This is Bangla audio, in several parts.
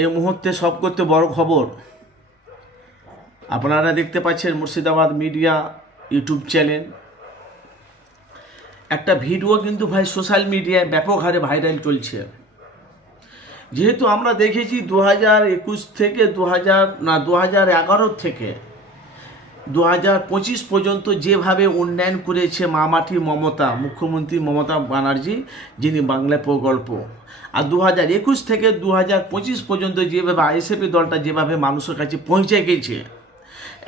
এই মুহূর্তে সব করতে বড় খবর। আপনারা দেখতে পাচ্ছেন মুর্শিদাবাদ মিডিয়া ইউটিউব চ্যানেল। একটা ভিডিও কিন্তু ভাই সোশ্যাল মিডিয়ায় ব্যাপক হারে ভাইরাল চলছে। যেহেতু আমরা দেখেছি দু হাজার একুশ থেকে দু হাজার, না, দু হাজার এগারো থেকে দু হাজার পঁচিশ পর্যন্ত যেভাবে উন্নয়ন করেছে মামাটি মমতা, মুখ্যমন্ত্রী মমতা ব্যানার্জি, যিনি বাংলা প্রকল্প। আর দু হাজার একুশ থেকে দু হাজার পঁচিশ পর্যন্ত যেভাবে আইএসএফি দলটা যেভাবে মানুষের কাছে পৌঁছে গেছে,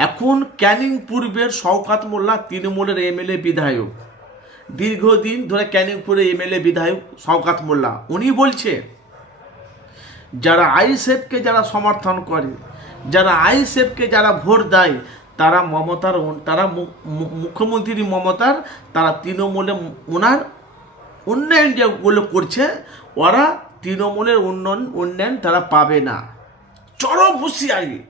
এখন ক্যানিং পূর্বের শওকাত মোল্লা তৃণমূলের এমএলএ বিধায়ক। দীর্ঘদিন ধরে ক্যানিংপুরে এমএলএ বিধায়ক শওকাত মোল্লা। উনি বলছে, যারা আইএসএফকে যারা সমর্থন করে, যারা আইএসএফকে যারা ভোট দেয় তারা মমতার তারা মুখ্যমন্ত্রী মমতার, তারা তৃণমূলে ওনার উন্নয়ন যেগুলো করছে, ওরা তৃণমূলের উন্নয়ন উন্নয়ন তারা পাবে না। চরম হুঁশিয়ারি।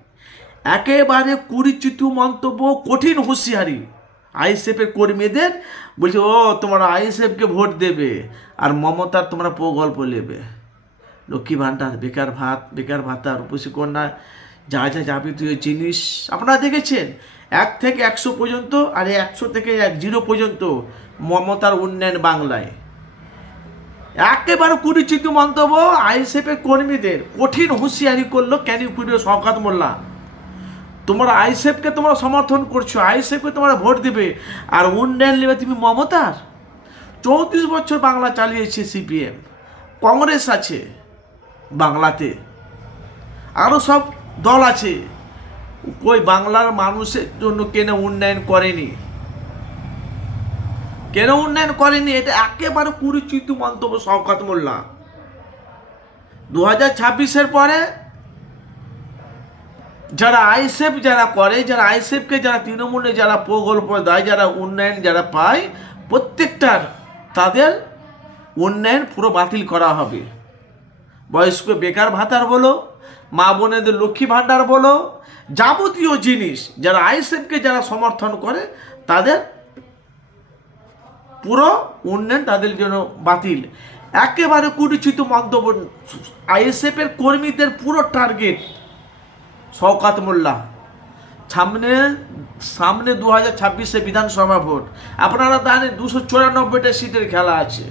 একেবারে কুড়িচিত মন্তব্য, কঠিন হুঁশিয়ারি। আইএসএফের কর্মীদের বলছে, ও, তোমরা আইএসএফকে ভোট দেবে আর মমতার তোমরা প্রকল্প নেবে। লক্ষ্মী ভাণ্ডার বেকার ভাত, বেকার ভাতা রূপসী কন্যা যা যা যাবতীয় জিনিস আপনারা দেখেছেন, এক থেকে একশো পর্যন্ত আর একশো থেকে এক জিরো পর্যন্ত মমতার উন্নয়ন বাংলায়। একেবারে কুড়িচিত মন্তব্য আইএসএফের কর্মীদের। কঠিন হুঁশিয়ারি করল ক্যানিপুরের শওকাত মোল্লা? তোমরা আইসেফকে তোমরা সমর্থন করছ আইসেফকে তোমরা ভোট দেবে, আর উন্নয়ন নেবে তুমি মমতার? চৌত্রিশ বছর বাংলা চালিয়েছে সিপিএম। কংগ্রেস আছে বাংলাতে। আরও সব দল আছে। কই বাংলার মানুষের জন্য কেন উন্নয়ন করেনি? কেন উন্নয়ন করেনি? এটা একেবারে কুরুচিত মন্তব্য শওকাত মোল্লা। দু হাজার ছাব্বিশের পরে যারা আইসেফ যারা করে, যারা আইসেফকে যারা তৃণমূলে যারা প্রকল্প দেয়, যারা উন্নয়ন যারা পায়, প্রত্যেকটার তাদের উন্নয়ন পুরো বাতিল করা হবে। বয়স্ক বেকার ভাতার বলো মা বোনেদের লক্ষ্মী ভাণ্ডার বলো, যাবতীয় জিনিস যারা আইসেফকে যারা সমর্থন করে, তাদের পুরো উন্নয়ন তাদের জন্য বাতিল। একেবারে কুটিচিত মন্তব্য, আইএসএফের কর্মীদের পুরো টার্গেট শওকাত মোল্লা। সামনে সামনে দু হাজার ছাব্বিশে বিধানসভা ভোট। আপনারা জানেন দুশো চুরানব্বইটা সিটের খেলা আছে।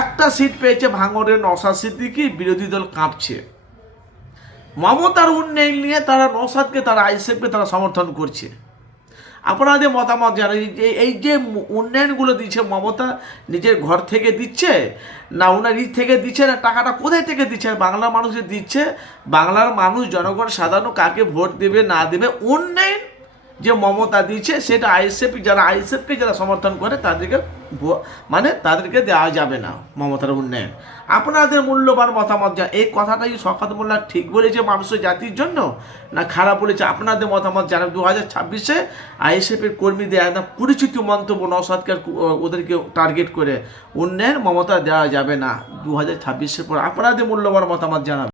একটা সিট পেয়েছে ভাঙরের নশা সিদ্দিকি, বিরোধী দল কাঁপছে। মমতার উন্নয়ন নিয়ে তারা নসাদকে, তারা আইসেফকে তারা সমর্থন করছে। আপনাদের মতামত জানাই যে, এই যে উন্নয়নগুলো দিচ্ছে মমতা, নিজের ঘর থেকে দিচ্ছে না ওনার ই থেকে দিচ্ছে না, টাকাটা কোথায় থেকে দিচ্ছে? বাংলার মানুষের দিচ্ছে, বাংলার মানুষ, জনগণ সাধারণ কাকে ভোট দেবে, না দেবে, উন্নয়ন যে মমতা দিচ্ছে সেটা আইএসএফ, যারা আইএসএফকে যারা সমর্থন করে, তাদেরকে মানে তাদেরকে দেওয়া যাবে না মমতার উন্নয়ন। আপনাদের মূল্যবান মতামত যা এই কথাটাই শখাত মোল্লা ঠিক বলেছে মানুষের জাতির জন্য, না খারাপ বলেছে? আপনাদের মতামত জানান দু হাজার ছাব্বিশে আইএসএফের কর্মীদের একদম পরিচিত মন্তব্য নসাদকে ওদেরকে টার্গেট করে উন্নয়ন মমতা দেওয়া যাবে না দু হাজার ছাব্বিশের পর। আপনাদের মূল্যবান মতামত জানাবেন